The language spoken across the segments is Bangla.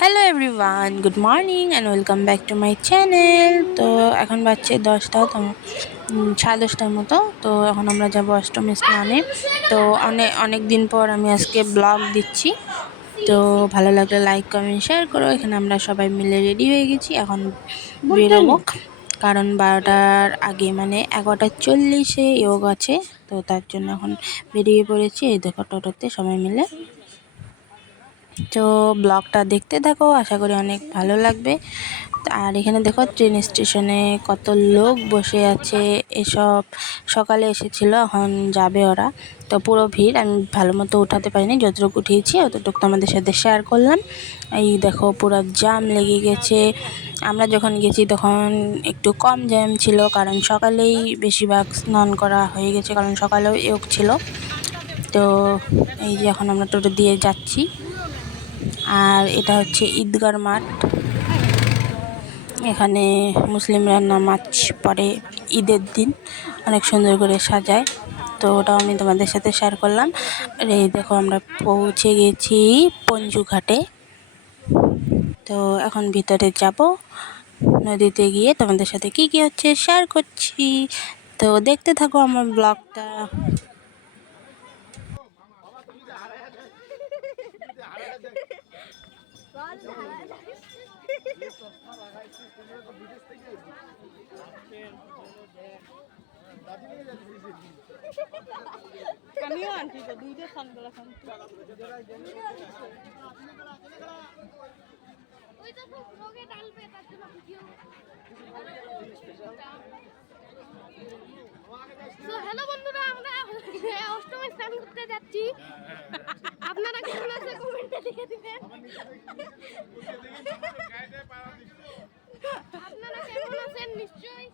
Hello everyone, good morning and welcome back to my channel. তো এখন বাজছে 10টা, তো 10:30টার মতো। তো এখন আমরা যাবো অষ্টমী স্নানে। তো অনেক দিন পর আমি আজকে ব্লগ দিচ্ছি। তো ভালো লাগলে লাইক কমেন্ট শেয়ার করো। এখানে আমরা সবাই মিলে রেডি হয়ে গেছি, এখন বেরোবো। কারণ 12টার আগে মানে 11:40-এ যোগ আছে, তো তার জন্য এখন বেরিয়ে পড়েছি। এই দেখো টোটোতে সবাই মিলে। তো ব্লগটা দেখতে থাকো, আশা করি অনেক ভালো লাগবে। আর এখানে দেখো ট্রেন স্টেশনে কত লোক বসে আছে। এসব সকালে এসেছিল, এখন যাবে ওরা। তো পুরো ভিড়, আমি ভালো মতো উঠাতে পারিনি, যতটুকু উঠিয়েছি অতটুকু তোমাদের সাথে শেয়ার করলাম। এই দেখো পুরো জ্যাম লেগে গেছে। আমরা যখন গেছি তখন একটু কম জ্যাম ছিল, কারণ সকালেই বেশিরভাগ স্নান করা হয়ে গেছে, কারণ সকালেও যোগ ছিল। তো এই যে এখন আমরা টোটো দিয়ে যাচ্ছি। আর এটা হচ্ছে ঈদগার মাঠ। এখানে মুসলিমরা নামাজ পড়ে ঈদের দিন, অনেক সুন্দর করে সাজায়। তো ওটাও আমি তোমাদের সাথে শেয়ার করলাম। আর এই দেখো আমরা পৌঁছে গেছি পঞ্জু ঘাটে। তো এখন ভিতরে যাব, নদীতে গিয়ে তোমাদের সাথে কি কি হচ্ছে শেয়ার করছি। তো দেখতে থাকো আমার ব্লগটা। আমিও আনছি তো দুইটা সানগ্লাস আনছি। হ্যালো বন্ধুরা, আমরা অষ্টমী স্নান করতে যাচ্ছি। আপনারা কেমন আছে কমেন্টে লিখে দিবেন। আপনারা কেমন আছেন নিশ্চয়ই।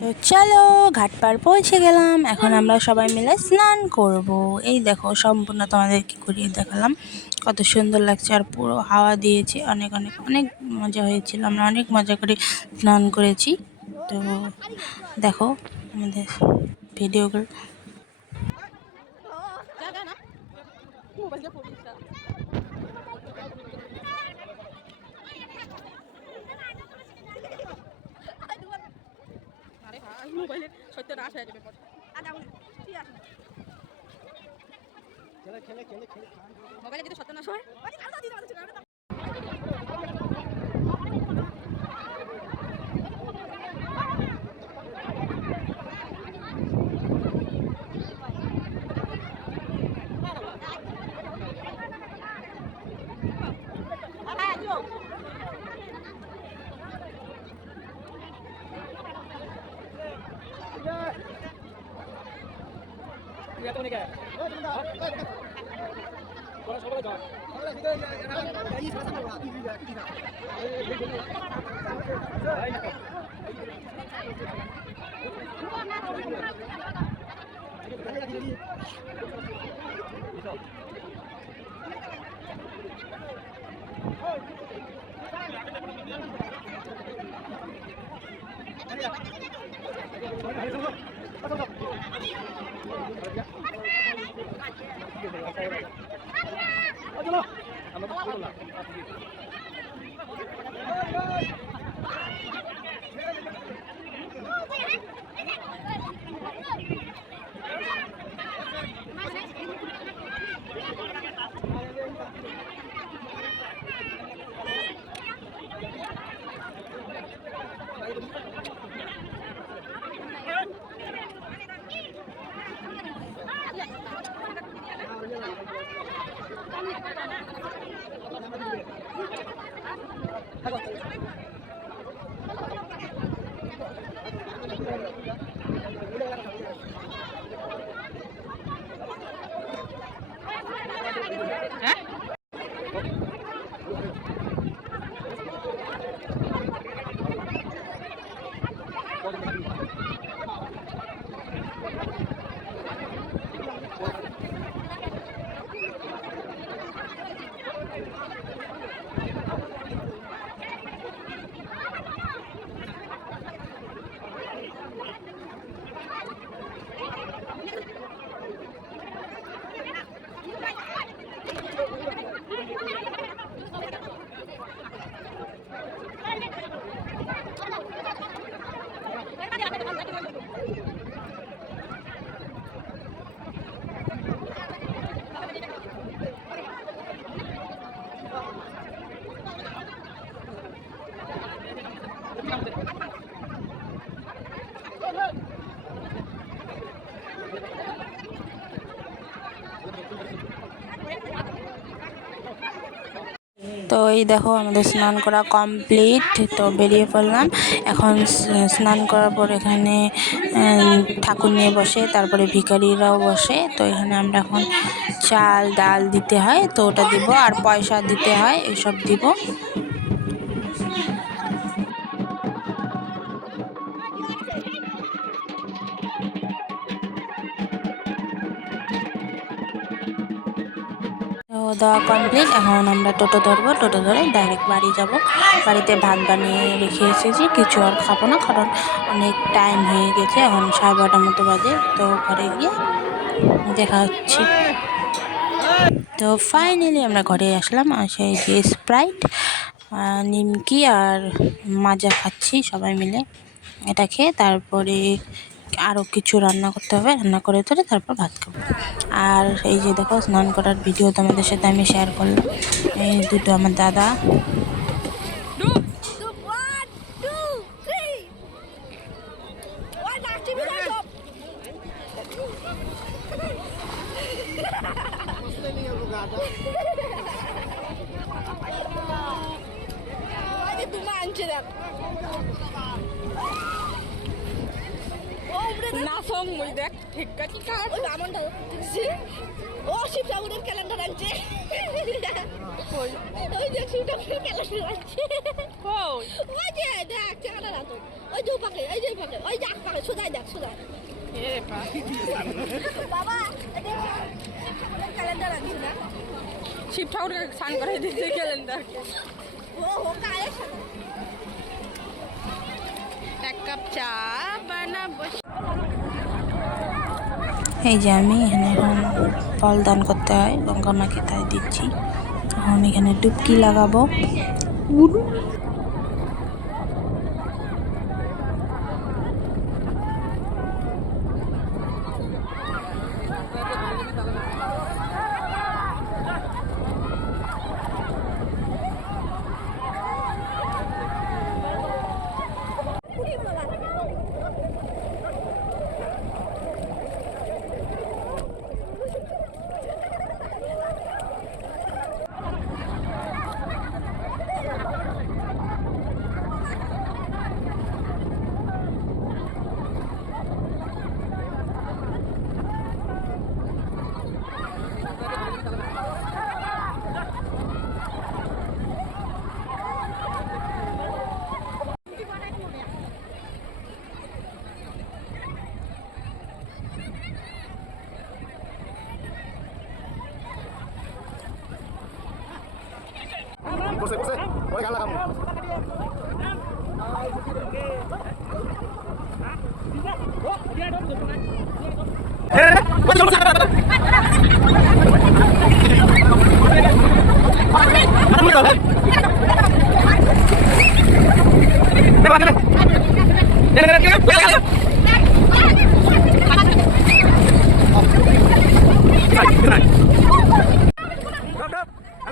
তো চলো, ঘাট পার পৌঁছে গেলাম। এখন আমরা সবাই মিলে স্নান করব। এই দেখো সম্পূর্ণ তোমাদেরকে ঘুরিয়ে দেখালাম, কত সুন্দর লাগছে। আর পুরো হাওয়া দিয়েছে, অনেক অনেক অনেক মজা হয়েছিল, আমরা অনেক মজা করে স্নান করেছি। তো দেখো আমাদের ভিডিওগুলো। মোবাইলে সত্যটা আসা যাবে পর মোবাইলে যদি সত্য না হয় তো এই দেখো আমাদের স্নান করা কমপ্লিট, তো বেরিয়ে পড়লাম। এখন স্নান করার পর এখানে ঠাকুর নিয়ে বসে, তারপরে ভিখারিরাও বসে। তো এখানে আমরা এখন চাল ডাল দিতে হয়, তো ওটা দিব, আর পয়সা দিতে হয়, এসব দিব। তো দেওয়া কমপ্লিট। এখন আমরা টোটো ধরবো, টোটো ধরে ডাইরেক্ট বাড়ি যাব। বাড়িতে ভাত বানিয়ে রেখে এসেছি, কিছু আর খাবো না, কারণ অনেক টাইম হয়ে গেছে, এখন 12:30 মতো বাজে। তো ঘরে গিয়ে দেখা হচ্ছে। তো ফাইনালি আমরা ঘরে আসলাম, আসে যে স্প্রাইট, নিমকি আর মাজা খাচ্ছি সবাই মিলে। এটা খেয়ে তারপরে আরও কিছু রান্না করতে হবে, রান্না করে ধরে তারপর ভাত খাবো। আর এই যে দেখো স্নান করার ভিডিও তোমাদের সাথে আমি শেয়ার করলাম। এই দুটো আমার দাদা। নাচং মই দেখ ঠিক কি কাট ওই বামনটা দেখছি ও শিব ঠাকুরের ক্যালেন্ডার আনছে ওই দেখ শিব ঠাকুরের ক্যালেন্ডার আনছে কই ওই যে দেখ চেহারা রাখো ওই যে পাকে ওই যে পাকে ওই যে পাকে সোজাই দেখ সোজাই এ পা বাবা এটা শিব ঠাকুরের ক্যালেন্ডার আনছে না শিব ঠাকুরকে স্নান করাই দিতে ক্যালেন্ডার ও ও কায়ে এক কাপ চা বানাবো। এই যে আমি এখানে এখন ফল দান করতে হয়, গঙ্গা মাকে তাই দিচ্ছি। এখন এখানে ডুবকি লাগাবো। বসে বসে ওই গান লাগাবো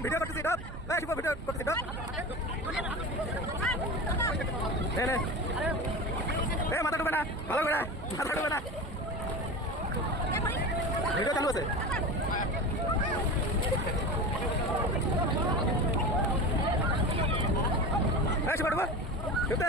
ভিডিও করতেছি ভিডিও করতেছি মাথা ঢুবে না ভালো করে মাথা ঢুবে না ভিডিও চালু আছে শিবা ঢুবে ঢুকতে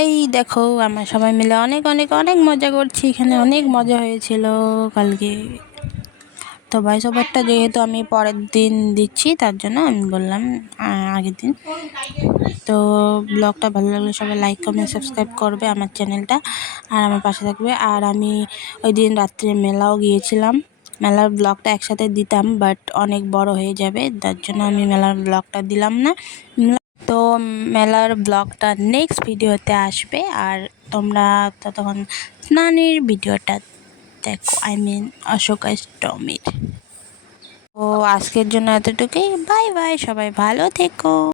এই দেখো আমরা সবাই মিলে অনেক অনেক অনেক মজা করছি, এখানে অনেক মজা হয়েছিল কালকে। তো ভয়েস ওভারটা যেহেতু আমি পরের দিন দিচ্ছি, তার জন্য আমি বললাম আগের দিন। তো ব্লগটা ভালো লাগলে সবাই লাইক কমেন্ট সাবস্ক্রাইব করবে আমার চ্যানেলটা, আর আমার পাশে থাকবে। আর আমি ওই দিন রাত্রে মেলাও গিয়েছিলাম, মেলার ব্লগটা একসাথে দিতাম, বাট অনেক বড় হয়ে যাবে, তার জন্য আমি মেলার ব্লগটা দিলাম না। তো মেলার ব্লগটা নেক্সট ভিডিওতে আসবে, আর তোমরা ততক্ষণ স্নানের ভিডিওটা দেখো, অশোকাষ্টমীর। তো আজকের জন্য এতটুকুই, বাই বাই, সবাই ভালো থেকো।